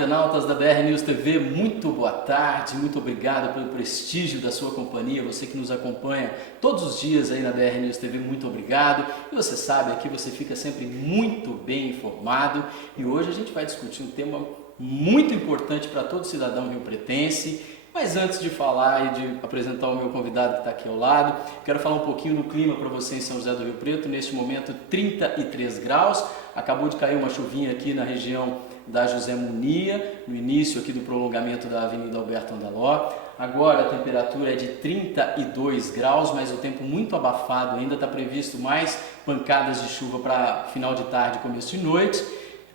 internautas da BR News TV, muito boa tarde, muito obrigado pelo prestígio da sua companhia, você que nos acompanha todos os dias aí na BR News TV, muito obrigado. E você sabe, aqui você fica sempre muito bem informado e hoje a gente vai discutir um tema muito importante para todo cidadão riopretense. Mas antes de falar e de apresentar o meu convidado que está aqui ao lado, quero falar um pouquinho do clima para você em São José do Rio Preto. Neste momento, 33 graus. Acabou de cair uma chuvinha aqui na região da José Munia, no início aqui do prolongamento da Avenida Alberto Andaló. Agora a temperatura é de 32 graus, mas o tempo muito abafado. Ainda está previsto mais pancadas de chuva para final de tarde e começo de noite.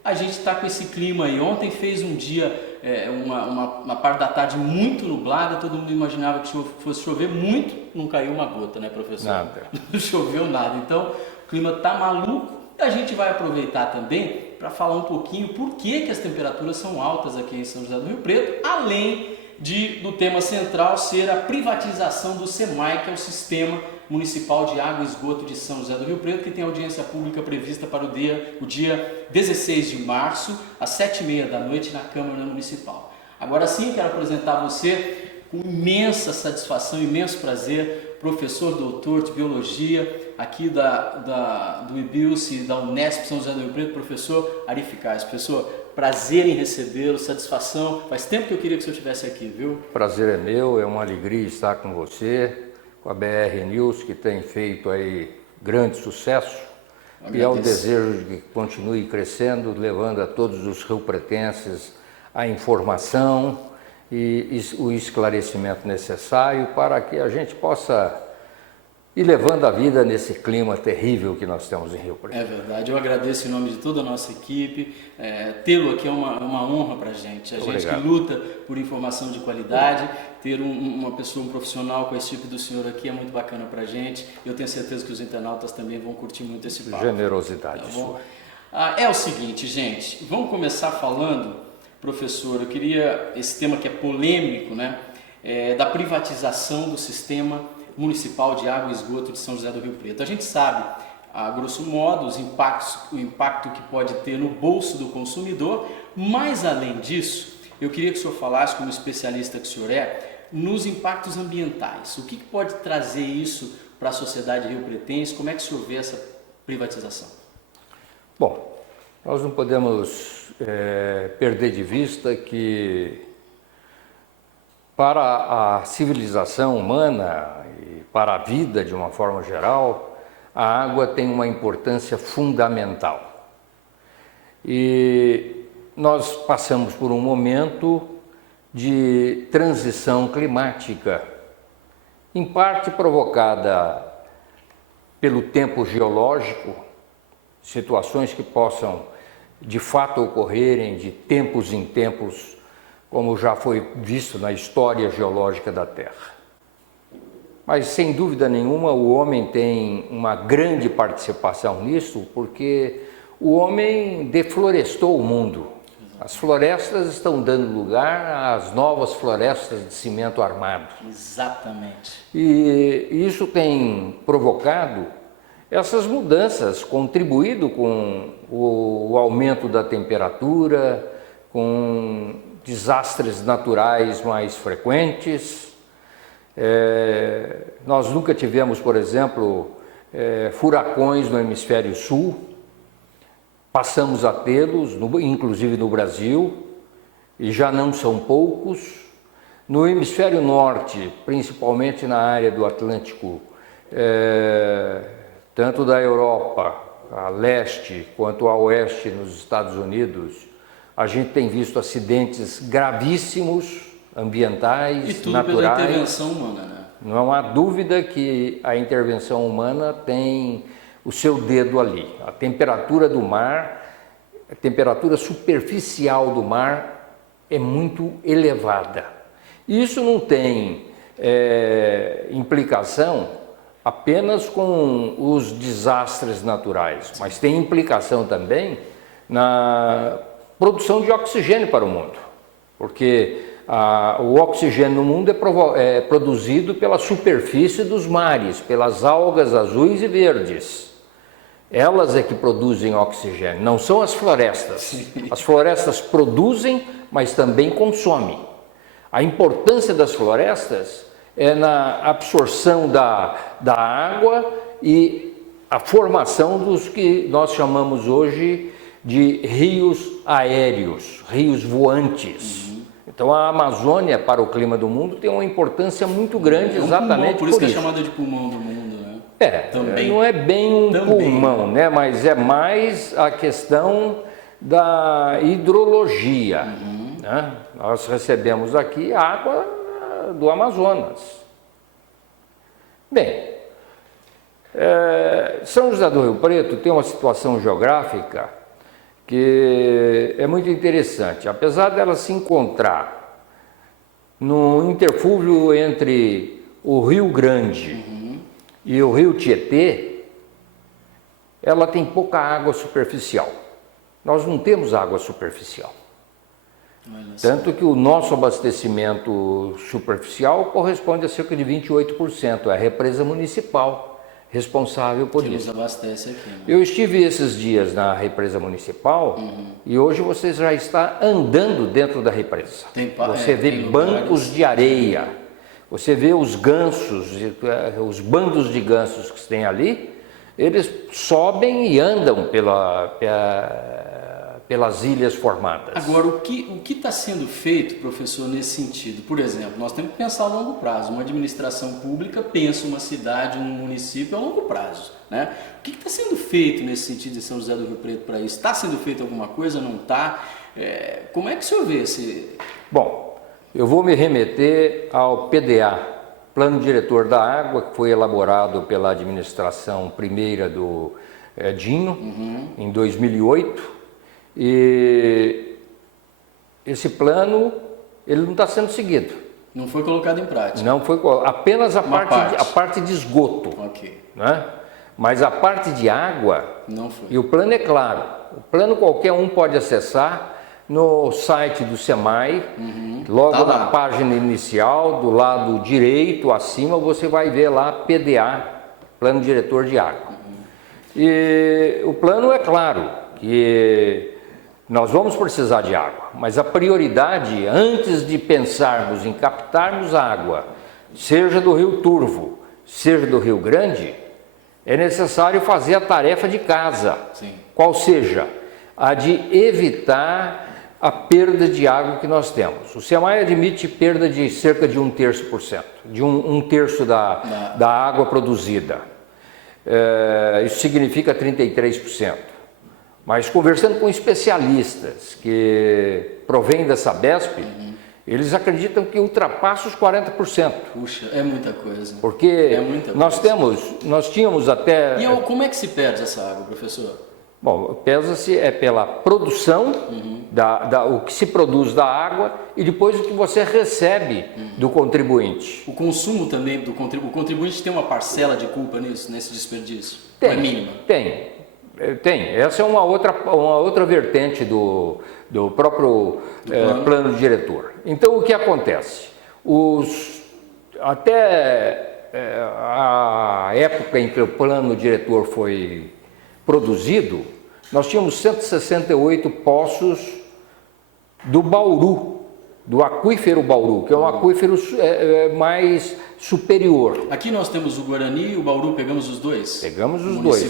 A gente está com esse clima aí. Ontem fez um dia, uma parte da tarde muito nublada, todo mundo imaginava que fosse chover muito, não caiu uma gota, né, professor? Nada. Não choveu nada. Então, o clima está maluco e a gente vai aproveitar também para falar um pouquinho por que as temperaturas são altas aqui em São José do Rio Preto, além do tema central ser a privatização do SEMAI, que é o Sistema Municipal de Água e Esgoto de São José do Rio Preto, que tem audiência pública prevista para o dia 16 de março, às 7h30 da noite, na Câmara Municipal. Agora sim, quero apresentar você com imensa satisfação, imenso prazer, professor doutor de Biologia, aqui do IBILSE, da Unesp São José do Rio Preto, professor Ari Ficaz. Professor, prazer em recebê-lo, satisfação. Faz tempo que eu queria que o senhor estivesse aqui, viu? Prazer é meu, é uma alegria estar com você, com a BR News, que tem feito aí grande sucesso. E é o desejo de que continue crescendo, levando a todos os riopretenses a informação e o esclarecimento necessário para que a gente possa ir levando a vida nesse clima terrível que nós temos em Rio Preto. É verdade, eu agradeço em nome de toda a nossa equipe. Tê-lo aqui é uma honra para a gente. Gente que luta por informação de qualidade, ter uma pessoa, um profissional com esse tipo do senhor aqui é muito bacana para a gente. Eu tenho certeza que os internautas também vão curtir muito esse papo. Generosidade tá sua. É o seguinte, gente, vamos começar falando, professor, eu queria, esse tema que é polêmico, né, da privatização do Sistema Municipal de Água e Esgoto de São José do Rio Preto. A gente sabe, a grosso modo, o impacto que pode ter no bolso do consumidor, mas além disso, eu queria que o senhor falasse, como especialista que o senhor é, nos impactos ambientais. O que pode trazer isso para a sociedade riopretense? Como é que o senhor vê essa privatização? Bom, nós não podemos perder de vista que para a civilização humana e para a vida de uma forma geral, a água tem uma importância fundamental. E nós passamos por um momento de transição climática, em parte provocada pelo tempo geológico, situações que possam de fato ocorrerem de tempos em tempos, como já foi visto na história geológica da Terra. Mas, sem dúvida nenhuma, o homem tem uma grande participação nisso, porque o homem deflorestou o mundo. As florestas estão dando lugar às novas florestas de cimento armado. Exatamente. E isso tem provocado essas mudanças, contribuído com o aumento da temperatura, com desastres naturais mais frequentes. Nós nunca tivemos, por exemplo, furacões no hemisfério sul, passamos a tê-los, inclusive no Brasil, e já não são poucos. No hemisfério norte, principalmente na área do Atlântico, tanto da Europa, a leste, quanto a oeste nos Estados Unidos, a gente tem visto acidentes gravíssimos, ambientais, e tudo naturais. pela intervenção humana, né? Não há dúvida que a intervenção humana tem o seu dedo ali. A temperatura do mar, a temperatura superficial do mar é muito elevada. Isso não tem implicação apenas com os desastres naturais, mas tem implicação também na produção de oxigênio para o mundo, porque o oxigênio no mundo é produzido pela superfície dos mares, pelas algas azuis e verdes. Elas é que produzem oxigênio, não são as florestas. As florestas produzem, mas também consome. A importância das florestas é na absorção da água e a formação dos que nós chamamos hoje de rios aéreos, rios voantes. Então a Amazônia para o clima do mundo tem uma importância muito grande, exatamente por isso que é chamada de pulmão do mundo, né? Também. Não é bem um pulmão, né? Mas é mais a questão da hidrologia. Né? Nós recebemos aqui água do Amazonas. Bem, São José do Rio Preto tem uma situação geográfica que é muito interessante. Apesar dela se encontrar no interfúvio entre o Rio Grande e o Rio Tietê, ela tem pouca água superficial. Nós não temos água superficial. Tanto que o nosso abastecimento superficial corresponde a cerca de 28%, é a represa municipal responsável por isso. Que nos abastece aqui, né? Eu estive esses dias na represa municipal e hoje você já está andando dentro da represa. Você vê bancos de areia, você vê os gansos, os bandos de gansos que tem ali, eles sobem e andam pelas ilhas formadas. Agora, o que está sendo feito, professor, nesse sentido? Por exemplo, nós temos que pensar a longo prazo. Uma administração pública pensa uma cidade, um município a longo prazo, né? O que está sendo feito nesse sentido em São José do Rio Preto para isso? Está sendo feito alguma coisa? Não está? Como é que o senhor vê esse... Bom, eu vou me remeter ao PDA, Plano Diretor da Água, que foi elaborado pela administração primeira do Dinho, em 2008. E esse plano, ele não está sendo seguido. Não foi colocado em prática? Não foi, apenas a parte de esgoto. Ok. Né? Mas a parte de água, não foi. E o plano é claro, o plano qualquer um pode acessar no site do SEMAI, logo na página inicial, do lado direito, acima, você vai ver lá PDA, Plano Diretor de Água. E o plano é claro, que nós vamos precisar de água, mas a prioridade, antes de pensarmos em captarmos água, seja do Rio Turvo, seja do Rio Grande, é necessário fazer a tarefa de casa. Sim. Qual seja? A de evitar a perda de água que nós temos. O SEMAI admite perda de cerca de 1/3%, de um terço da água produzida. Isso significa 33%. Mas conversando com especialistas que provêm da Sabesp, eles acreditam que ultrapassa os 40%. Puxa, é muita coisa. Porque nós tínhamos até... E como é que se perde essa água, professor? Bom, pesa-se pela produção, o que se produz da água e depois o que você recebe do contribuinte. O consumo também do contribuinte, o contribuinte tem uma parcela de culpa nisso, nesse desperdício? Tem, ou é mínima? Tem. Essa é uma outra vertente do próprio plano diretor. Então, o que acontece? Até a época em que o plano diretor foi produzido, nós tínhamos 168 poços do Bauru, do aquífero Bauru, que é um aquífero mais superior. Aqui nós temos o Guarani e o Bauru, pegamos os dois? Pegamos os dois.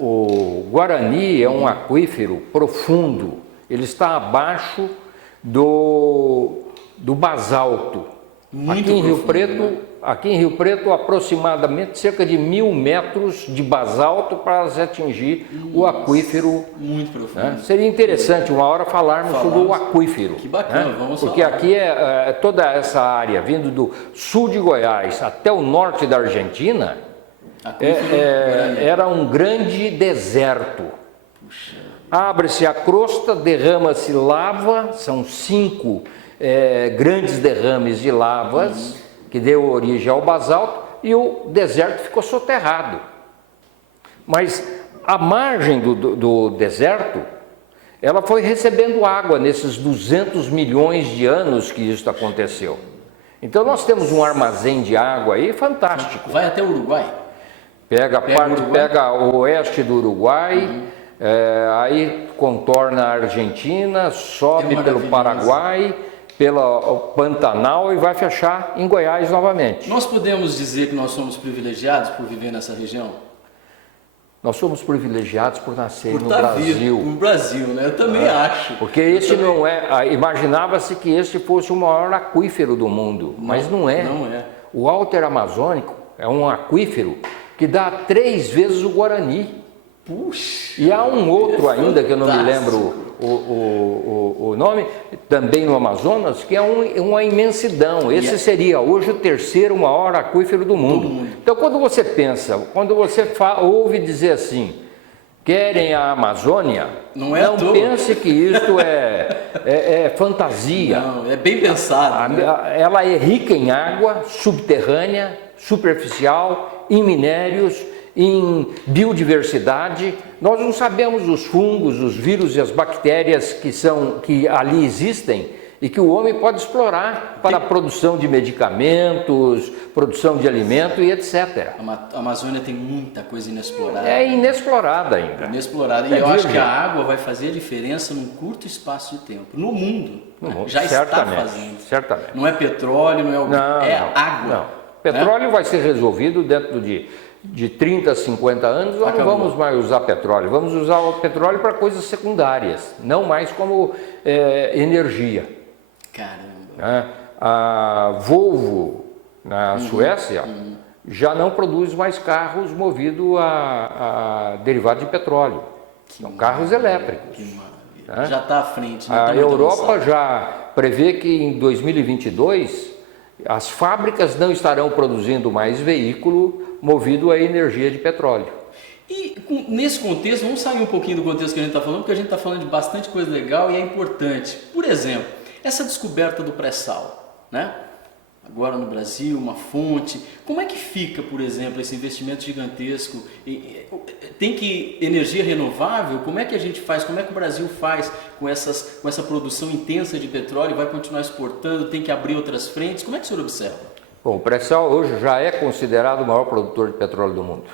O Guarani é um aquífero profundo, ele está abaixo do basalto. Muito profundo, aqui em Rio Preto, aproximadamente cerca de 1.000 metros de basalto para se atingir o aquífero. Muito profundo. Né? Seria interessante uma hora falarmos sobre o aquífero. Que bacana, né? vamos Porque falar. aqui toda essa área, vindo do sul de Goiás até o norte da Argentina, era um grande deserto. Abre-se a crosta, derrama-se lava, são 5 grandes derrames de lavas que deu origem ao basalto e o deserto ficou soterrado. Mas a margem do deserto, ela foi recebendo água nesses 200 milhões de anos que isso aconteceu. Então nós temos um armazém de água aí fantástico. Vai até o Uruguai? Pega o oeste do Uruguai, aí contorna a Argentina, sobe pelo Paraguai, pelo Pantanal e vai fechar em Goiás novamente. Nós podemos dizer que nós somos privilegiados por viver nessa região? Nós somos privilegiados por nascer Por no estar Brasil. vivo no Brasil, né? Eu também acho. Porque este não é, imaginava-se que este fosse o maior aquífero do mundo, mas não é. Não é. O Alter Amazônico é um aquífero que dá 3 vezes o Guarani. Puxa! E há um outro ainda, que eu não me fantástico. lembro o nome, também no Amazonas, que é uma imensidão. Esse seria hoje o terceiro maior aquífero do mundo. Então, quando você pensa, quando você ouve dizer assim, querem a Amazônia, Não é à toa. pense que isto é fantasia. Não, é bem pensado. Né? Ela é rica em água subterrânea, superficial, em minérios, em biodiversidade. Nós não sabemos os fungos, os vírus e as bactérias que ali existem e que o homem pode explorar para a produção de medicamentos, produção de alimento e etc. A Amazônia tem muita coisa inexplorada. É inexplorada ainda. Inexplorada. E eu acho que a água vai fazer a diferença num curto espaço de tempo. No mundo. Já está fazendo. Certamente. Não é petróleo, não é água. Não. Petróleo vai ser resolvido dentro de 30 a 50 anos. Nós não vamos mais usar petróleo. Vamos usar o petróleo para coisas secundárias, não mais como energia. Caramba. A Volvo, na Suécia, já não produz mais carros movidos a derivado de petróleo. São carros elétricos. Que maravilha. Já está à frente. Né? A Europa já prevê que em 2022 as fábricas não estarão produzindo mais veículo movido a energia de petróleo. E nesse contexto, vamos sair um pouquinho do contexto que a gente está falando, porque a gente está falando de bastante coisa legal e é importante. Por exemplo, essa descoberta do pré-sal, né? Agora no Brasil, uma fonte. Como é que fica, por exemplo, esse investimento gigantesco? Tem que energia renovável? Como é que a gente faz? Como é que o Brasil faz com essa produção intensa de petróleo? Vai continuar exportando? Tem que abrir outras frentes? Como é que o senhor observa? Bom, o pré-sal hoje já é considerado o maior produtor de petróleo do mundo.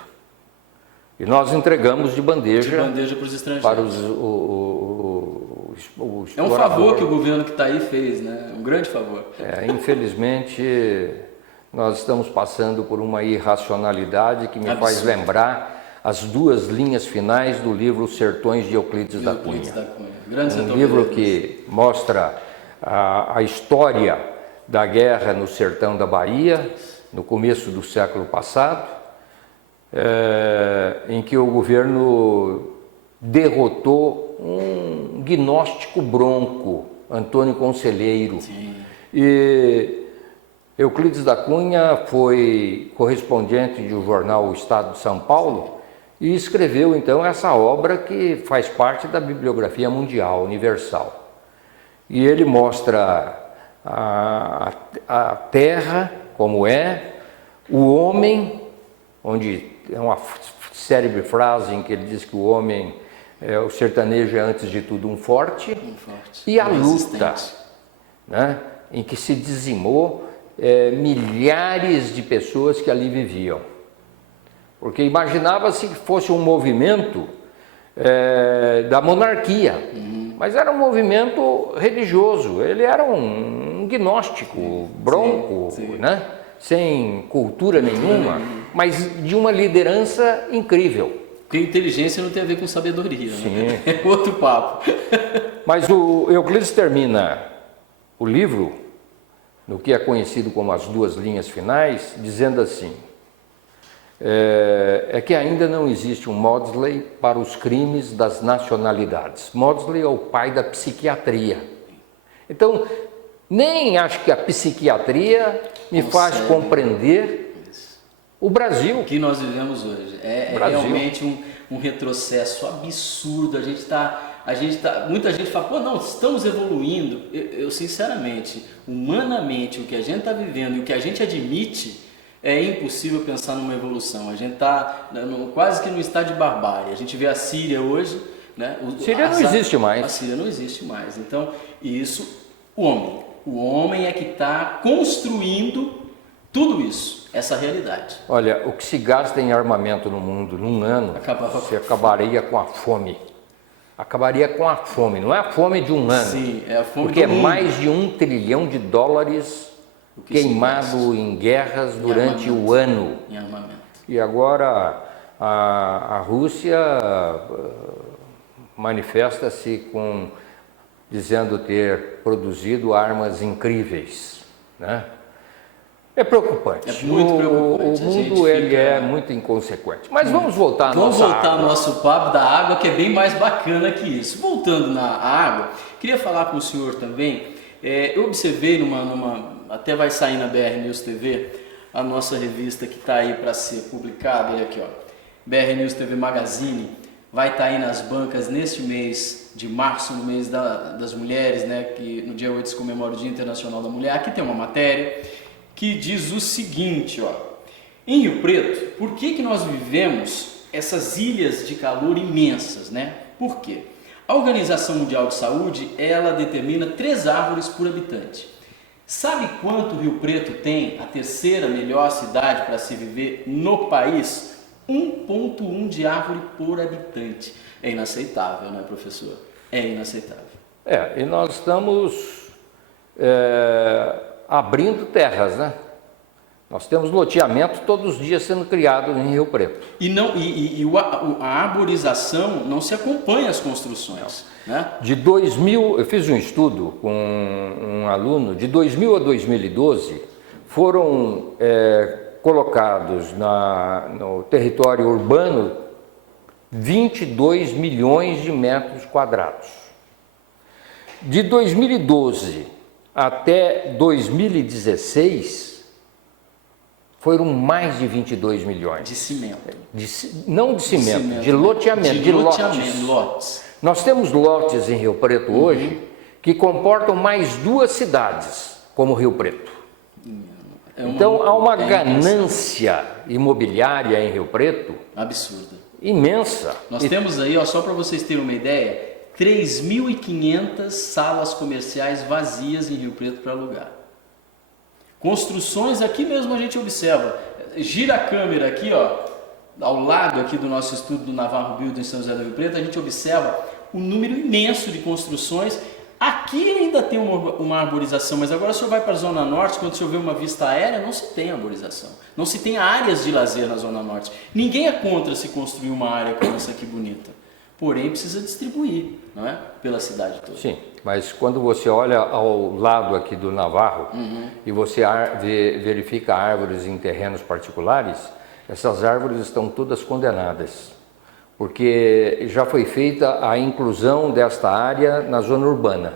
E nós entregamos de bandeja para os estrangeiros. Para os é um favor que o governo que está aí fez, né? Um grande favor. Infelizmente, nós estamos passando por uma irracionalidade que me faz lembrar as 2 linhas finais do livro Sertões de Euclides da Cunha. Um livro que mostra a história da guerra no sertão da Bahia, no começo do século passado, em que o governo derrotou um gnóstico bronco, Antônio Conselheiro. Sim. E Euclides da Cunha foi correspondente do jornal O Estado de São Paulo e escreveu então essa obra que faz parte da bibliografia mundial, universal. E ele mostra a terra como é, o homem, onde é uma célebre frase em que ele diz que o homem, o sertanejo é antes de tudo um forte, e a luta, né, em que se dizimou milhares de pessoas que ali viviam. Porque imaginava-se que fosse um movimento da monarquia, mas era um movimento religioso, ele era um gnóstico, bronco, né, sem cultura nenhuma, mas de uma liderança incrível. Porque inteligência não tem a ver com sabedoria, Sim. Né? É outro papo. Mas o Euclides termina o livro, no que é conhecido como as 2 linhas finais, dizendo assim, é que ainda não existe um Maudsley para os crimes das nacionalidades. Maudsley é o pai da psiquiatria. Então, nem acho que a psiquiatria me faz compreender o Brasil. O que nós vivemos hoje é realmente um retrocesso absurdo. Muita gente fala, pô, não, estamos evoluindo. Eu sinceramente, humanamente, o que a gente está vivendo e o que a gente admite, é impossível pensar numa evolução. A gente está quase que no estado de barbárie. A gente vê a Síria hoje, né? Síria não existe mais. A Síria não existe mais. Então, isso, o homem é que está construindo tudo isso, essa realidade. Olha, o que se gasta em armamento no mundo num ano, você acabaria com a fome. acabaria com a fome. Não é a fome de um ano, Sim, é a fome porque é do mundo. mais de $1 trilhão queimado em guerras durante o ano. Em armamento. E agora a Rússia manifesta-se dizendo ter produzido armas incríveis, né? É preocupante. É muito preocupante. O mundo ele é muito inconsequente. Mas vamos voltar à Vamos nossa voltar ao água. nosso papo da água, que é bem mais bacana que isso. Voltando na água, queria falar com o senhor também. Eu observei até vai sair na BR News TV, a nossa revista que está aí para ser publicada, olha aqui, ó, BR News TV Magazine, vai estar aí nas bancas neste mês de março, no mês das mulheres, né, que no dia 8 se comemora o Dia Internacional da Mulher. Aqui tem uma matéria que diz o seguinte, ó, em Rio Preto, por que nós vivemos essas ilhas de calor imensas, né? Por quê? A Organização Mundial de Saúde, ela determina 3 árvores por habitante. Sabe quanto Rio Preto tem? A terceira melhor cidade para se viver no país? 1,1 de árvore por habitante. É inaceitável, né, professor? É inaceitável. E nós estamos abrindo terras, né? Nós temos loteamento todos os dias sendo criado em Rio Preto. A arborização não se acompanha às construções, né? De 2000, eu fiz um estudo com um aluno, de 2000 a 2012 foram colocados no território urbano 22 milhões de metros quadrados. De 2012 até 2016 foram mais de 22 milhões. De cimento. Não de cimento, de loteamento, de lotes. Nós temos lotes em Rio Preto hoje que comportam mais 2 cidades, como Rio Preto. Então há uma ganância imobiliária em Rio Preto absurda, imensa. Nós temos aí, ó, só para vocês terem uma ideia, 3.500 salas comerciais vazias em Rio Preto para alugar. Construções aqui mesmo a gente observa. Gira a câmera aqui, ó, ao lado aqui do nosso estudo do Navarro Building em São José do Rio Preto, a gente observa um número imenso de construções. Aqui ainda tem uma arborização, mas agora o senhor vai para a Zona Norte, quando o senhor vê uma vista aérea, não se tem arborização. Não se tem áreas de lazer na Zona Norte. Ninguém é contra se construir uma área como essa aqui bonita. Porém, precisa distribuir, não é? Pela cidade toda. Sim, mas quando você olha ao lado aqui do Navarro e você verifica árvores em terrenos particulares, essas árvores estão todas condenadas, porque já foi feita a inclusão desta área na zona urbana.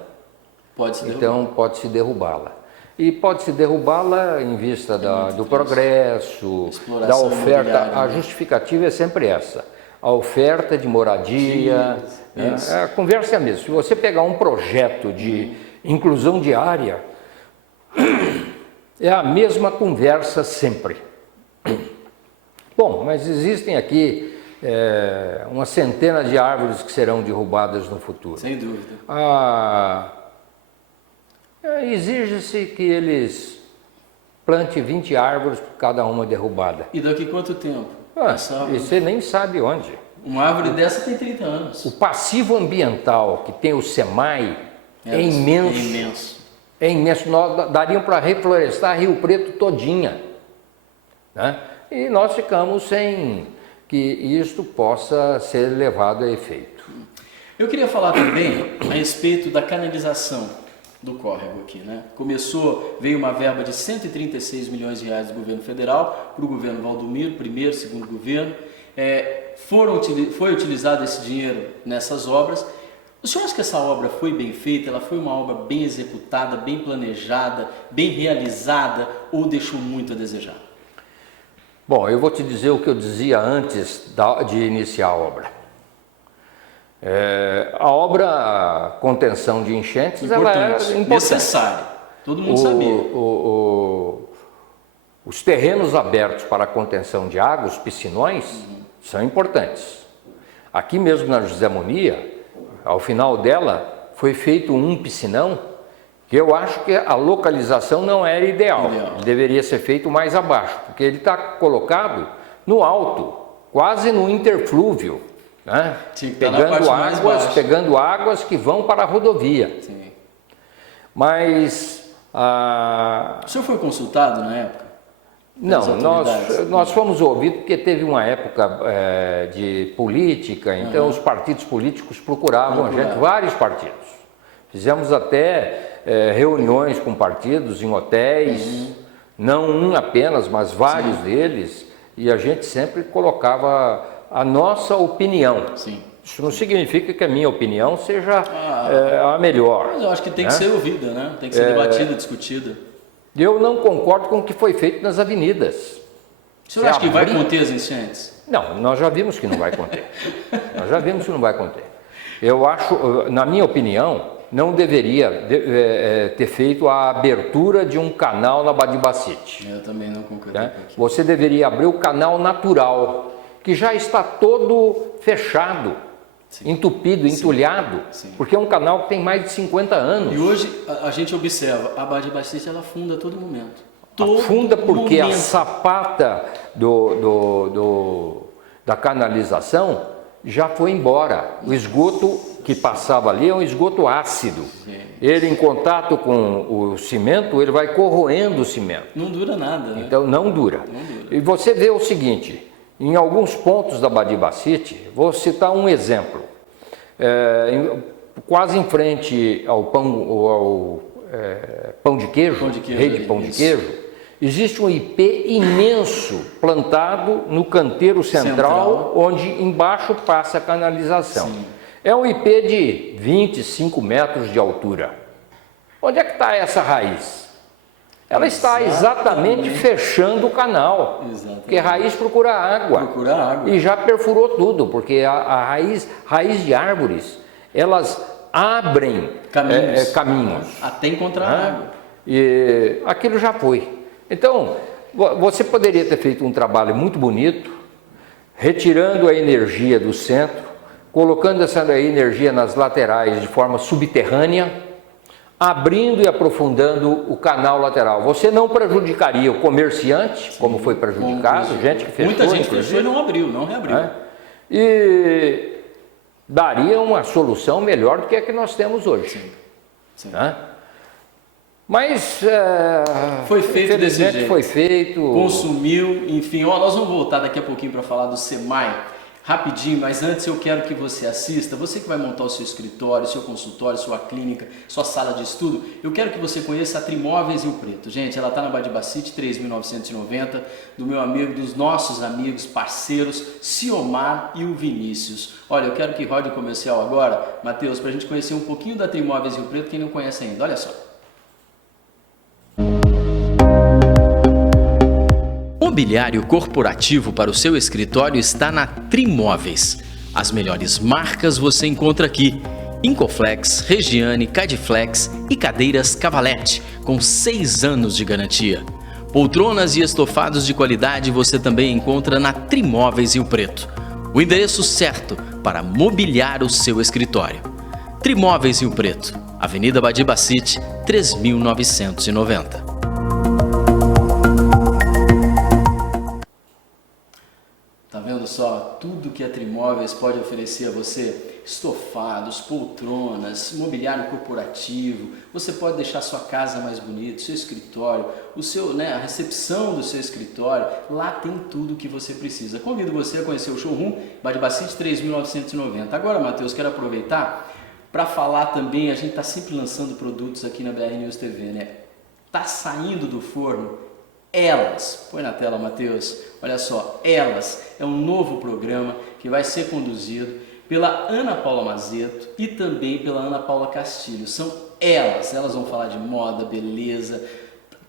Pode-se derrubar. Então pode-se derrubá-la. E pode-se derrubá-la em vista do progresso, da oferta. A justificativa é sempre essa. A oferta de moradia, né? A conversa é a mesma. Se você pegar um projeto de inclusão de área, é a mesma conversa sempre. Bom, mas existem aqui uma centena de árvores que serão derrubadas no futuro. Sem dúvida. Exige-se que eles plantem 20 árvores por cada uma derrubada. E daqui quanto tempo? E você nem sabe onde. Uma árvore dessa tem 30 anos. O passivo ambiental que tem o SEMAI é imenso. É imenso. É imenso. Nós dariam para reflorestar Rio Preto todinha, né? E nós ficamos sem que isto possa ser levado a efeito. Eu queria falar também a respeito da canalização do córrego aqui, né? Veio uma verba de 136 milhões de reais do governo federal para o governo Valdomiro, primeiro, segundo governo. Foi utilizado esse dinheiro nessas obras. O senhor acha que essa obra foi bem feita? Ela foi uma obra bem executada, bem planejada, bem realizada ou deixou muito a desejar? Bom, eu vou te dizer o que eu dizia antes de iniciar a obra. A obra contenção de enchentes ela é importante. Necessária. Todo mundo sabia. Os terrenos abertos para a contenção de água, os piscinões, são importantes. Aqui mesmo na José Monia, ao final dela, foi feito um piscinão que eu acho que a localização não era ideal. Deveria ser feito mais abaixo, porque ele está colocado no alto, quase no interflúvio. né? Tinha que estar na parte mais baixa. Pegando águas que vão para a rodovia. Sim. Mas O senhor foi consultado na época? não, nós fomos ouvidos porque teve uma época de política, então os partidos políticos procuravam a gente, vários partidos. Fizemos até reuniões com partidos em hotéis, não um apenas, mas vários deles, e a gente sempre colocava a nossa opinião. Sim. Isso não significa que a minha opinião seja a melhor. Mas eu acho que tem que ser ouvida, né? Tem que ser debatida, discutida. Eu não concordo com o que foi feito nas avenidas. O senhor acha que vai conter as enchentes? Não, nós já vimos que não vai conter. Nós já vimos que não vai conter. Eu acho, na minha opinião, não deveria ter feito a abertura de um canal na Badibacite. Eu também não concordo. Né? Você deveria abrir o canal natural, que já está todo fechado, entupido, entulhado, porque é um canal que tem mais de 50 anos. E hoje a gente observa, a Badibacite ela afunda a todo momento. Afunda porque a sapata da canalização já foi embora. O esgoto que passava ali é um esgoto ácido. Ele, em contato com o cimento, ele vai corroendo o cimento. Não dura nada, né? Então não dura. E você vê o seguinte, em alguns pontos da Badibacite, vou citar um exemplo. Quase em frente ao pão de queijo, rede Pão de Queijo, existe um ipê imenso plantado no canteiro central, onde embaixo passa a canalização. Sim. É um ipê de 25 metros de altura. Onde é que está essa raiz? Ela está exatamente fechando o canal, porque a raiz procura água, e já perfurou tudo, porque a raiz de árvores, elas abrem caminhos. Até encontrar água. E aquilo já foi. Então, você poderia ter feito um trabalho muito bonito, retirando a energia do centro, colocando essa energia nas laterais de forma subterrânea, abrindo e aprofundando o canal lateral. Você não prejudicaria o comerciante, como foi prejudicado, gente que fechou. Muita gente fechou e não abriu, não reabriu. E daria uma solução melhor do que a que nós temos hoje. Sim. Mas foi feito desse jeito. Foi feito. Consumiu, enfim. Nós vamos voltar daqui a pouquinho para falar do SEMAI. Rapidinho, mas antes eu quero que você assista, você que vai montar o seu escritório, seu consultório, sua clínica, sua sala de estudo, eu quero que você conheça a Trimóveis Rio Preto. Gente, ela está na Badibacite 3.990, do meu amigo, dos nossos amigos, parceiros, Ciomar e o Vinícius. Olha, eu quero que rode o comercial agora, Matheus, para a gente conhecer um pouquinho da Trimóveis Rio Preto, quem não conhece ainda, olha só. Mobiliário corporativo para o seu escritório está na Trimóveis. As melhores marcas você encontra aqui. Incoflex, Regiane, Cadiflex e cadeiras Cavalete, com 6 anos de garantia. Poltronas e estofados de qualidade você também encontra na Trimóveis Rio Preto. O endereço certo para mobiliar o seu escritório. Trimóveis Rio Preto, Avenida Badibacite, 3.990. Tá vendo só tudo que a Trimóveis pode oferecer a você? Estofados, poltronas, mobiliário corporativo. Você pode deixar sua casa mais bonita, seu escritório, a recepção do seu escritório. Lá tem tudo que você precisa. Convido você a conhecer o showroom Badibacite 3.990. Agora, Matheus, quero aproveitar para falar também. A gente está sempre lançando produtos aqui na BR News TV, né? Tá saindo do forno Elas, põe na tela, Matheus, olha só, Elas é um novo programa que vai ser conduzido pela Ana Paula Mazeto e também pela Ana Paula Castilho. São elas vão falar de moda, beleza,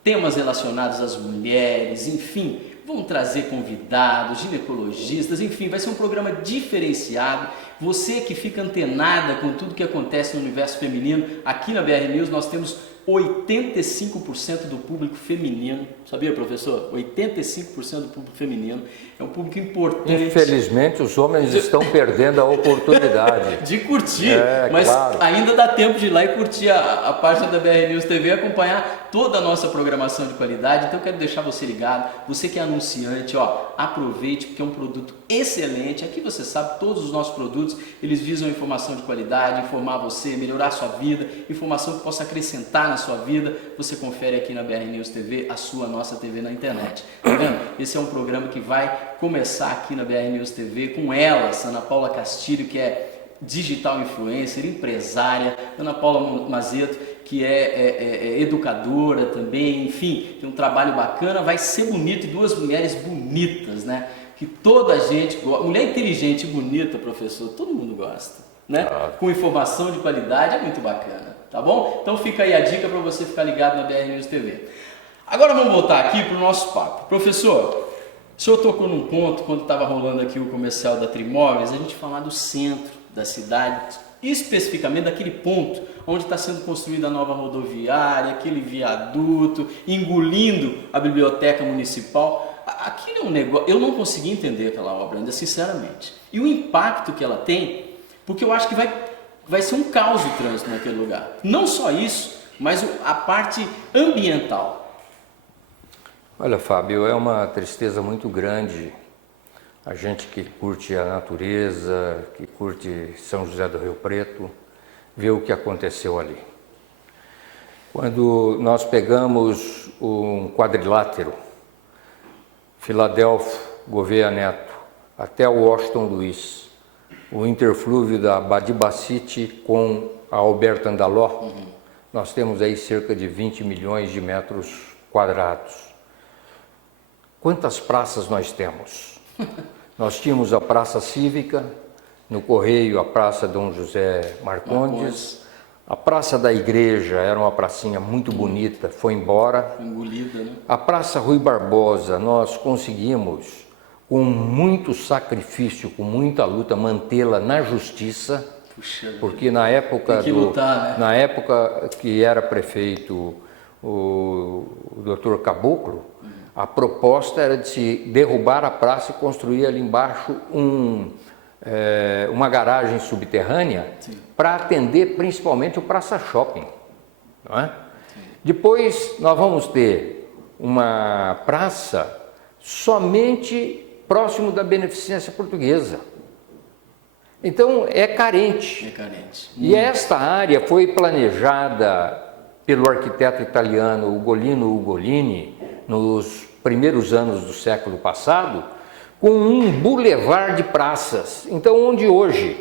temas relacionados às mulheres, enfim, vão trazer convidados, ginecologistas, enfim, vai ser um programa diferenciado, Você que fica antenada com tudo que acontece no universo feminino, aqui na BR News nós temos 85% do público feminino. Sabia, professor? 85% do público feminino. É um público importante. Infelizmente, os homens estão perdendo a oportunidade de curtir, mas claro, ainda dá tempo de ir lá e curtir a página da BR News TV e acompanhar toda a nossa programação de qualidade. Então eu quero deixar você ligado, você que é anunciante, ó, aproveite porque é um produto excelente. Aqui você sabe, todos os nossos produtos, eles visam informação de qualidade, informar você, melhorar a sua vida, informação que possa acrescentar na sua vida. Você confere aqui na BR News TV, a nossa TV na internet. Tá vendo? Esse é um programa que vai começar aqui na BR News TV com ela, Ana Paula Castilho, que é digital influencer, empresária, Ana Paula Mazeto, que é educadora também, enfim, tem um trabalho bacana, vai ser bonito, e duas mulheres bonitas, né? Que toda a gente gosta. Mulher inteligente e bonita, professor, todo mundo gosta, né? Com informação de qualidade, é muito bacana, tá bom? Então fica aí a dica para você ficar ligado na BR News TV. Agora vamos voltar aqui para o nosso papo. Professor, o senhor tocou num ponto, quando estava rolando aqui o comercial da Trimóveis, a gente falar do centro da cidade, especificamente daquele ponto onde está sendo construída a nova rodoviária, aquele viaduto, engolindo a biblioteca municipal. Aquilo é um negócio, eu não consegui entender aquela obra ainda, sinceramente. E o impacto que ela tem, porque eu acho que vai ser um caos o trânsito naquele lugar. Não só isso, mas a parte ambiental. Olha, Fábio, é uma tristeza muito grande a gente que curte a natureza, que curte São José do Rio Preto, ver o que aconteceu ali. Quando nós pegamos um quadrilátero, Filadélfia, Gouveia Neto, até o Washington Luiz, o interflúvio da Badibacite com a Alberto Andaló, nós temos aí cerca de 20 milhões de metros quadrados. Quantas praças nós temos? Nós tínhamos a Praça Cívica, no Correio a Praça Dom José Marcondes, a Praça da Igreja era uma pracinha muito bonita, foi embora. Engolida, né? A Praça Rui Barbosa nós conseguimos, com muito sacrifício, com muita luta, mantê-la na justiça, porque na época, lutar, né? Na época que era prefeito o Dr. Caboclo, a proposta era de se derrubar a praça e construir ali embaixo uma garagem subterrânea para atender principalmente o Praça Shopping. Não é? Depois nós vamos ter uma praça somente próximo da Beneficência Portuguesa. Então é carente. É carente. E esta área foi planejada pelo arquiteto italiano Ugolino Ugolini nos primeiros anos do século passado, com um bulevar de praças. Então, onde hoje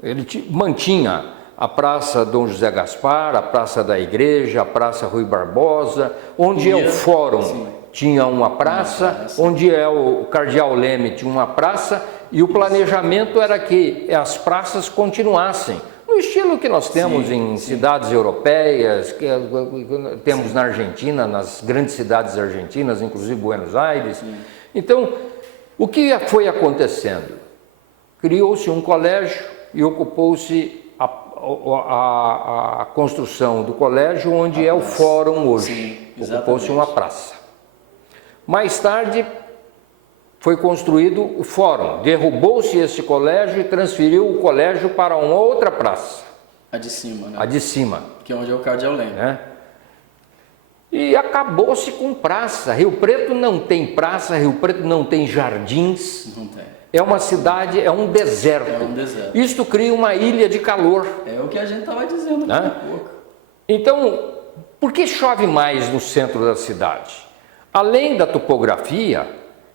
ele mantinha a Praça Dom José Gaspar, a Praça da Igreja, a Praça Rui Barbosa, onde é o Fórum tinha uma praça, onde é o Cardeal Leme tinha uma praça, e o planejamento era que as praças continuassem. No estilo que nós temos em cidades europeias, que temos na Argentina, nas grandes cidades argentinas, inclusive Buenos Aires. Então, o que foi acontecendo? Criou-se um colégio e ocupou-se a construção do colégio, onde é o fórum hoje. Ocupou-se uma praça. Mais tarde, foi construído o fórum, derrubou-se esse colégio e transferiu o colégio para uma outra praça. A de cima, né? A de cima. Que é onde é o Cardeal Leme. Né? E acabou-se com praça. Rio Preto não tem praça, Rio Preto não tem jardins. Não tem. É uma cidade, é um deserto. É um deserto. Isto cria uma ilha de calor. É o que a gente estava dizendo há pouco. Então, por que chove mais no centro da cidade? Além da topografia,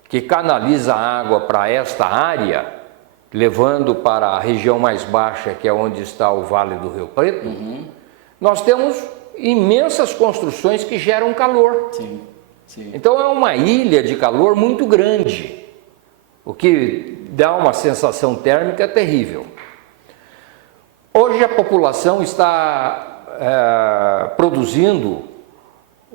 que canaliza a água para esta área, levando para a região mais baixa, que é onde está o Vale do Rio Preto, nós temos imensas construções que geram calor. Sim. Então é uma ilha de calor muito grande, o que dá uma sensação térmica terrível. Hoje a população está produzindo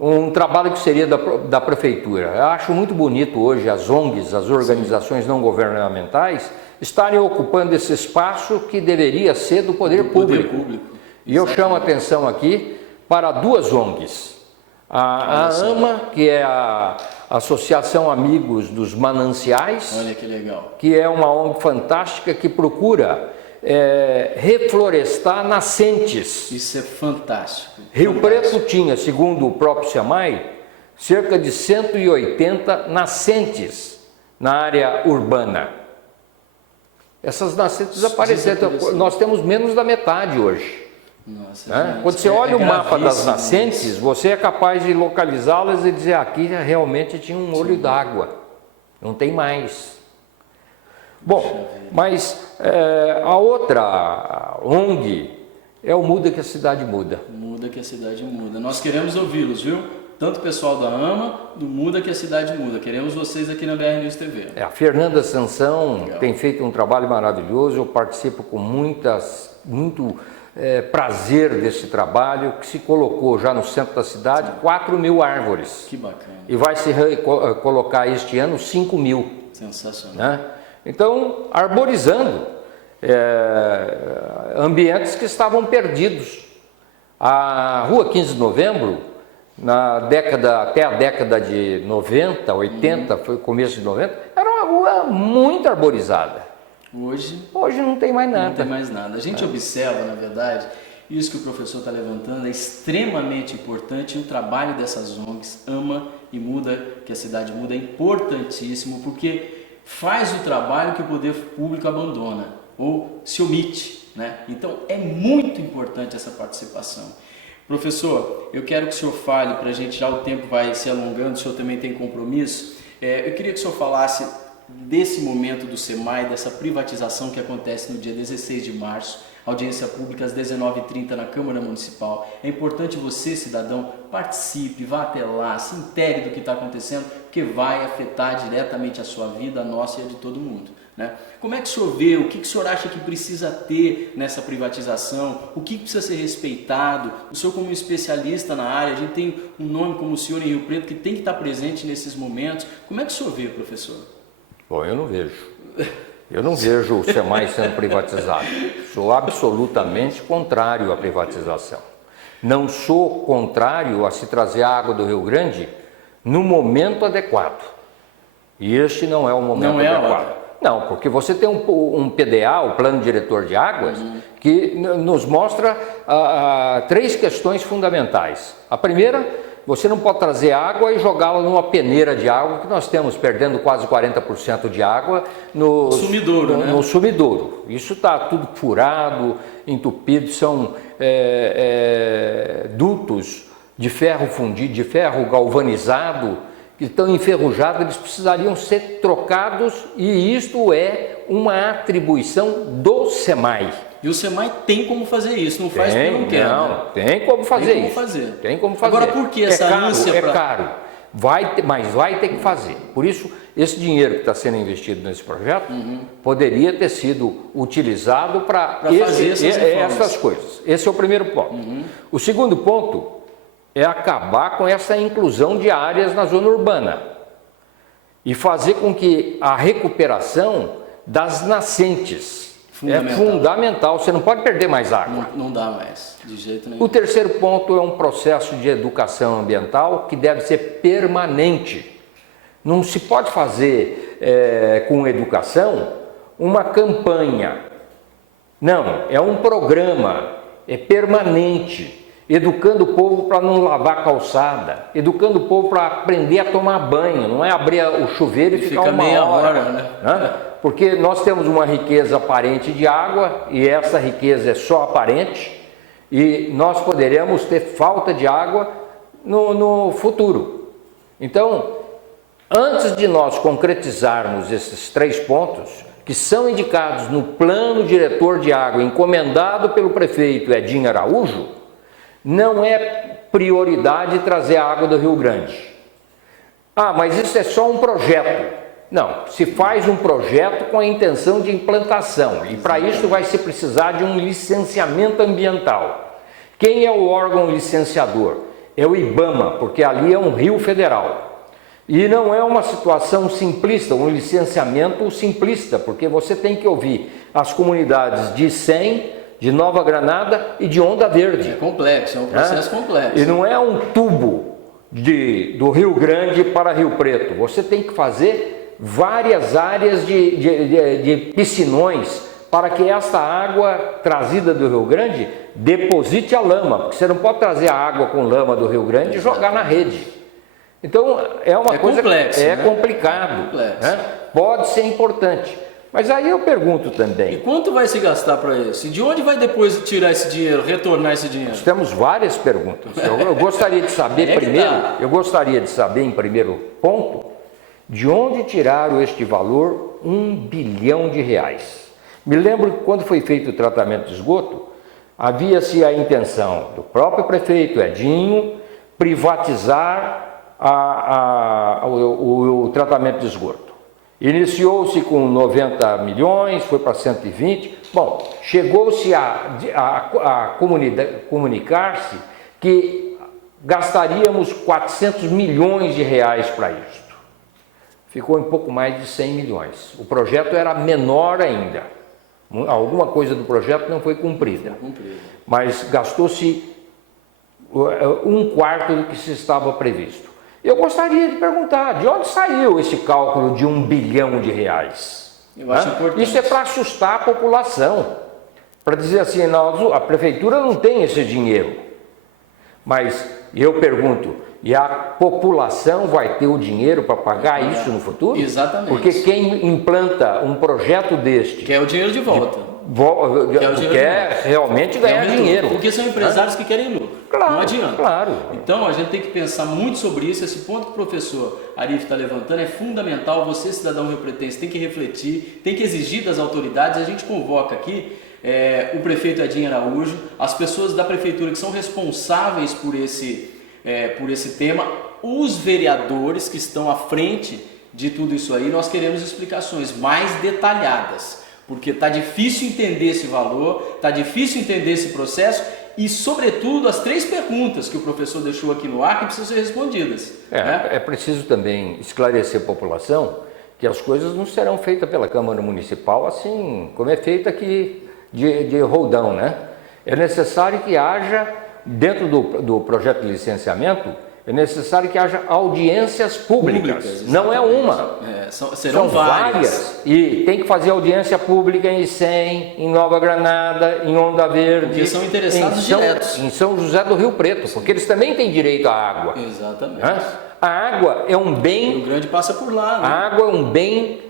um trabalho que seria da prefeitura. Eu acho muito bonito hoje as ONGs, as organizações não governamentais, estarem ocupando esse espaço que deveria ser do poder público. E eu chamo a atenção aqui para duas ONGs. A AMA, que é a Associação Amigos dos Mananciais. Olha que legal. Que é uma ONG fantástica que procura reflorestar nascentes. Isso é fantástico. Rio Preto tinha, segundo o próprio SEMAI, cerca de 180 nascentes na área urbana. Essas nascentes desapareceram. Nós temos menos da metade hoje. Nossa, né? Quando você olha o mapa das nascentes, isso. você é capaz de localizá-las e dizer aqui realmente tinha um olho d'água. Não tem mais. Bom, mas a outra ONG é o Muda que a Cidade Muda. Muda que a Cidade Muda. Nós queremos ouvi-los, viu? Tanto o pessoal da AMA, do Muda que a Cidade Muda. Queremos vocês aqui na BR News TV. A Fernanda Sansão Legal. Tem feito um trabalho maravilhoso. Eu participo com muito prazer desse trabalho, que se colocou já no centro da cidade 4.000 árvores. Que bacana. E vai se colocar este ano 5.000. Sensacional. Né? Então, arborizando ambientes que estavam perdidos. A Rua 15 de Novembro, até a década de 90, 80, foi o começo de 90, era uma rua muito arborizada. Hoje não tem mais nada. Não tem mais nada. A gente observa, na verdade, isso que o professor está levantando é extremamente importante, e o trabalho dessas ONGs, AMA e Muda, que a Cidade Muda, é importantíssimo, porque faz o trabalho que o poder público abandona ou se omite, né? Então é muito importante essa participação. Professor, eu quero que o senhor fale, para a gente, já o tempo vai se alongando, o senhor também tem compromisso, eu queria que o senhor falasse desse momento do SEMAI, dessa privatização que acontece no dia 16 de março, audiência pública às 19h30 na Câmara Municipal. É importante você, cidadão, participe, vá até lá, se integre do que está acontecendo, porque vai afetar diretamente a sua vida, a nossa e a de todo mundo. Né? Como é que o senhor vê, o que o senhor acha que precisa ter nessa privatização, o que precisa ser respeitado? O senhor, como um especialista na área, a gente tem um nome como o senhor em Rio Preto que tem que estar presente nesses momentos. Como é que o senhor vê, professor? Bom, eu não vejo. Eu não vejo o SEMAI sendo privatizado. Sou absolutamente contrário à privatização. Não sou contrário a se trazer a água do Rio Grande no momento adequado. E este não é o momento adequado. Não, porque você tem um PDA, o Plano Diretor de Águas, que nos mostra três questões fundamentais. A primeira, você não pode trazer água e jogá-la numa peneira de água, que nós temos perdendo quase 40% de água no sumidouro. Isso está tudo furado, entupido, são dutos de ferro fundido, de ferro galvanizado, que estão enferrujados, eles precisariam ser trocados, e isto é uma atribuição do SEMAI. E o SEMAI tem como fazer isso, não faz porque não quer. Não, né? Tem como fazer isso. Tem como fazer. Agora, por que essa ânsia? É caro, mas vai ter que fazer. Por isso, esse dinheiro que está sendo investido nesse projeto poderia ter sido utilizado para fazer essas coisas. Esse é o primeiro ponto. O segundo ponto é acabar com essa inclusão de áreas na zona urbana e fazer com que a recuperação das nascentes é fundamental. Você não pode perder mais água. Não dá mais, de jeito nenhum. O terceiro ponto é um processo de educação ambiental que deve ser permanente. Não se pode fazer com educação uma campanha. Não, é um programa, é permanente. Educando o povo para não lavar calçada, educando o povo para aprender a tomar banho, não é abrir o chuveiro e ficar uma hora. Né? Porque nós temos uma riqueza aparente de água, e essa riqueza é só aparente, e nós poderemos ter falta de água no futuro. Então, antes de nós concretizarmos esses três pontos, que são indicados no Plano Diretor de Água, encomendado pelo prefeito Edinho Araújo, não é prioridade trazer a água do Rio Grande. Ah, mas isso é só um projeto. Não, se faz um projeto com a intenção de implantação, e para isso vai se precisar de um licenciamento ambiental. Quem é o órgão licenciador? É o IBAMA, porque ali é um rio federal. E não é uma situação simplista, um licenciamento simplista, porque você tem que ouvir as comunidades de Icém, de Nova Granada e de Onda Verde. É complexo, é um processo complexo. E não é um tubo do Rio Grande para Rio Preto. Você tem que fazer várias áreas de piscinões para que esta água trazida do Rio Grande deposite a lama, porque você não pode trazer a água com lama do Rio Grande e jogar na rede. Então é uma coisa complexo, é né? complicado, Complexo. Né? Pode ser importante, mas aí eu pergunto E também. quanto vai se gastar para isso? E de onde vai depois tirar esse dinheiro, retornar esse dinheiro? Nós temos várias perguntas. Eu gostaria de saber primeiro, eu gostaria de saber em primeiro ponto, de onde tiraram este valor R$1 bilhão. Me lembro que quando foi feito o tratamento de esgoto, havia-se a intenção do próprio prefeito Edinho privatizar o tratamento de esgoto. Iniciou-se com 90 milhões, foi para 120. Bom, chegou-se a comunicar-se que gastaríamos 400 milhões de reais para isto. Ficou em pouco mais de 100 milhões. O projeto era menor ainda. Alguma coisa do projeto não foi cumprida. Mas gastou-se um quarto do que se estava previsto. Eu gostaria de perguntar, de onde saiu esse cálculo de R$1 bilhão? Eu acho importante. Isso é para assustar a população, para dizer assim, não, a prefeitura não tem esse dinheiro. Mas eu pergunto, e a população vai ter o dinheiro para pagar isso no futuro? Exatamente. Porque quem implanta um projeto deste... Quer o dinheiro de volta. Quer realmente ganhar dinheiro. Porque são empresários que querem lucro. Claro, não adianta. Claro. Então a gente tem que pensar muito sobre isso. Esse ponto que o professor Arif está levantando é fundamental. Você, cidadão riopretense, tem que refletir, tem que exigir das autoridades. A gente convoca aqui o prefeito Edinho Araújo, as pessoas da prefeitura que são responsáveis por esse tema, os vereadores que estão à frente de tudo isso aí. Nós queremos explicações mais detalhadas, porque está difícil entender esse valor, está difícil entender esse processo e, sobretudo, as 3 perguntas que o professor deixou aqui no ar que precisam ser respondidas. É preciso também esclarecer a população que as coisas não serão feitas pela Câmara Municipal assim como é feita aqui de roldão, né? É necessário que haja, dentro do projeto de licenciamento, é necessário que haja audiências públicas. Não é uma. Serão várias. E tem que fazer audiência pública em Icém, em Nova Granada, em Onda Verde. Porque são interessados diretos. Em São José do Rio Preto, porque eles também têm direito à água. Exatamente. A água é um bem... O Rio Grande passa por lá. Né? A água é um bem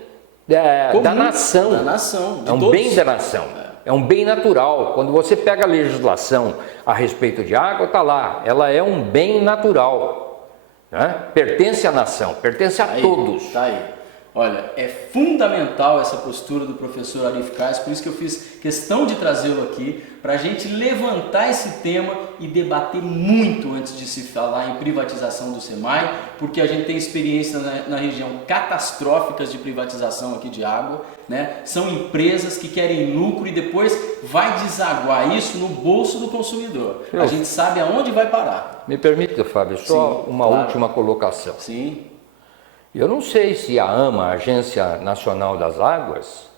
da nação. Da nação. É um todos. bem da nação. É um bem natural. Quando você pega a legislação a respeito de água, está lá. Ela é um bem natural. Né? Pertence à nação, pertence a todos. Tá aí. Olha, é fundamental essa postura do professor Arif Kais, por isso que eu fiz questão de trazê-lo aqui, para a gente levantar esse tema e debater muito antes de se falar em privatização do SEMAI, porque a gente tem experiências na região catastróficas de privatização aqui de água, né? São empresas que querem lucro e depois vai desaguar isso no bolso do consumidor. A gente sabe aonde vai parar. Me permita, Fábio, só uma última colocação. Sim. Eu não sei se a AMA, a Agência Nacional das Águas,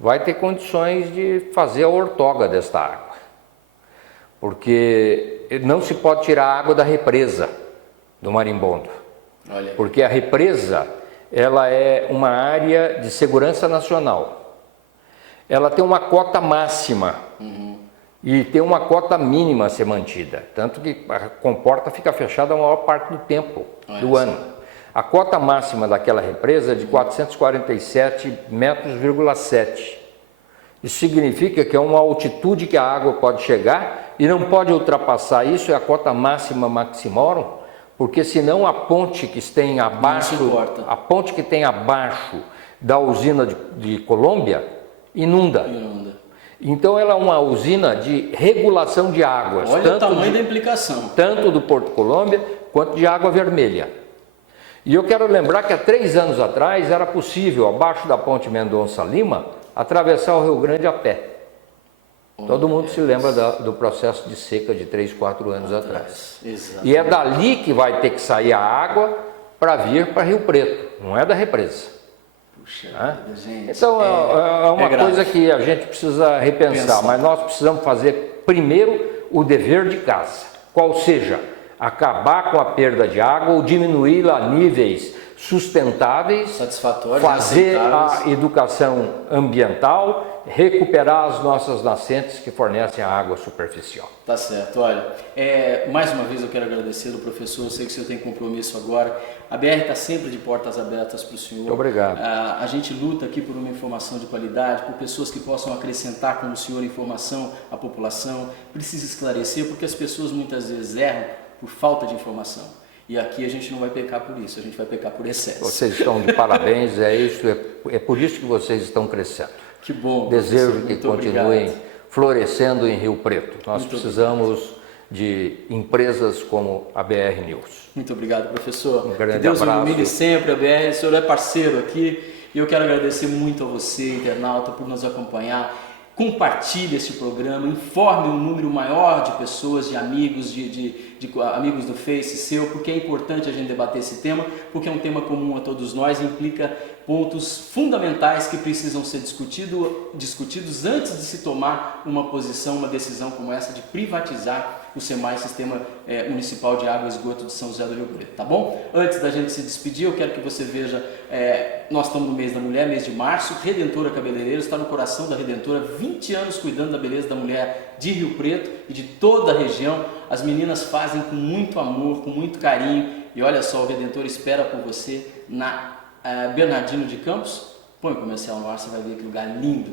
vai ter condições de fazer a ortoga desta água. Porque não se pode tirar a água da represa do Marimbondo. Olha. Porque a represa, ela é uma área de segurança nacional. Ela tem uma cota máxima e tem uma cota mínima a ser mantida. Tanto que a comporta fica fechada a maior parte do tempo do ano. A cota máxima daquela represa é de 447,7 metros. Isso significa que é uma altitude que a água pode chegar e não pode ultrapassar isso, é a cota máxima maximorum, porque senão a ponte que tem abaixo, da usina de Colômbia inunda. Então ela é uma usina de regulação de águas. Olha o tamanho da implicação. Tanto do Porto Colômbia quanto de Água Vermelha. E eu quero lembrar que há 3 anos atrás era possível, abaixo da ponte Mendonça Lima, atravessar o Rio Grande a pé. Todo mundo se lembra do processo de seca de 3, 4 anos atrás. Exatamente. E é dali que vai ter que sair a água para vir para Rio Preto, não é da represa. Puxa vida, gente. Então é uma coisa que a gente precisa repensar, mas nós precisamos fazer primeiro o dever de casa, qual seja acabar com a perda de água ou diminuí-la a níveis sustentáveis, satisfatórios, fazer a educação ambiental, recuperar as nossas nascentes que fornecem a água superficial. Tá certo, olha, mais uma vez eu quero agradecer ao professor, eu sei que o senhor tem compromisso agora, a BR está sempre de portas abertas para o senhor. Muito obrigado. A gente luta aqui por uma informação de qualidade, por pessoas que possam acrescentar como o senhor informação à população, precisa esclarecer porque as pessoas muitas vezes erram por falta de informação. E aqui a gente não vai pecar por isso, a gente vai pecar por excesso. Vocês estão de parabéns, é por isso que vocês estão crescendo. Que bom. Desejo que continuem florescendo em Rio Preto. Nós precisamos de empresas como a BR News. Muito obrigado, professor. Um grande que Deus abraço. ilumine sempre a BR, o senhor é parceiro aqui. E eu quero agradecer muito a você, internauta, por nos acompanhar. Compartilhe este programa, informe um número maior de pessoas, de amigos, de amigos do Face seu, porque é importante a gente debater esse tema, porque é um tema comum a todos nós e implica pontos fundamentais que precisam ser discutidos antes de se tomar uma posição, uma decisão como essa de privatizar o SEMAI, Sistema Municipal de Água e Esgoto de São José do Rio Preto, tá bom? Antes da gente se despedir, eu quero que você veja, nós estamos no mês da mulher, mês de março, Redentora Cabeleireiros está no coração da Redentora, 20 anos cuidando da beleza da mulher de Rio Preto e de toda a região. As meninas fazem com muito amor, com muito carinho e olha só, o Redentor espera por você na Bernardino de Campos. Põe o comercial no ar, você vai ver que lugar lindo.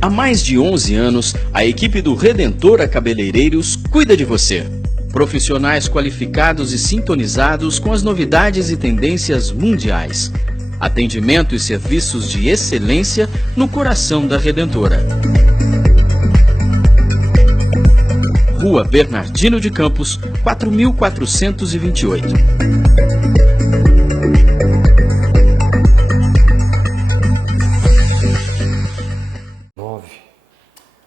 Há mais de 11 anos, a equipe do Redentora Cabeleireiros cuida de você. Profissionais qualificados e sintonizados com as novidades e tendências mundiais. Atendimento e serviços de excelência no coração da Redentora. Rua Bernardino de Campos, 4428.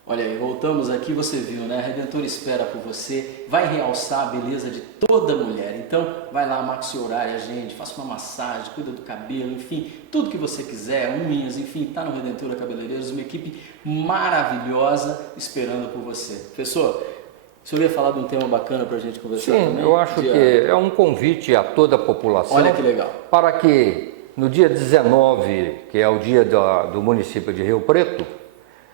Olha aí, voltamos aqui, você viu, né? A Redentora espera por você, vai realçar a beleza de toda mulher. Então, vai lá, maxi-horária, gente, faça uma massagem, cuida do cabelo, enfim, tudo que você quiser, unhas, enfim, tá no Redentora Cabeleireiros, uma equipe maravilhosa esperando por você. Professor, o senhor ia falar de um tema bacana para a gente conversar também? Sim, eu acho que é um convite a toda a população. Olha que legal. Para que no dia 19, que é o dia do município de Rio Preto,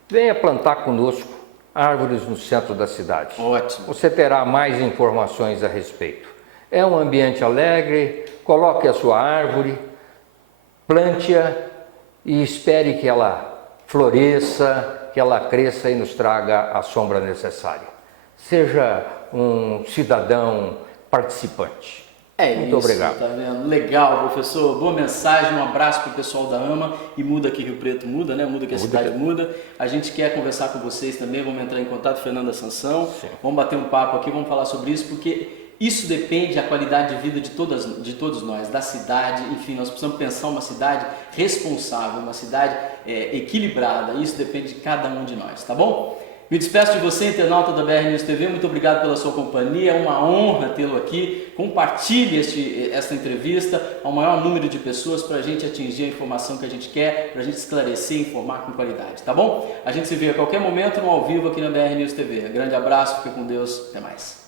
venha plantar conosco árvores no centro da cidade. Ótimo. Você terá mais informações a respeito. É um ambiente alegre, coloque a sua árvore, plante-a e espere que ela floresça, que ela cresça e nos traga a sombra necessária. Seja um cidadão participante. Muito obrigado. Tá vendo? Legal, professor. Boa mensagem, um abraço para o pessoal da AMA. E muda que Rio Preto muda, né? Muda que a cidade muda. A gente quer conversar com vocês também, vamos entrar em contato, Fernanda Sansão. Sim. Vamos bater um papo aqui, vamos falar sobre isso, porque isso depende da qualidade de vida de todos nós, da cidade. Enfim, nós precisamos pensar uma cidade responsável, uma cidade equilibrada. Isso depende de cada um de nós, tá bom? Me despeço de você, internauta da BR News TV, muito obrigado pela sua companhia, é uma honra tê-lo aqui. Compartilhe esta entrevista ao maior número de pessoas para a gente atingir a informação que a gente quer, para a gente esclarecer e informar com qualidade, tá bom? A gente se vê a qualquer momento no ao vivo aqui na BR News TV. Grande abraço, fique com Deus, até mais.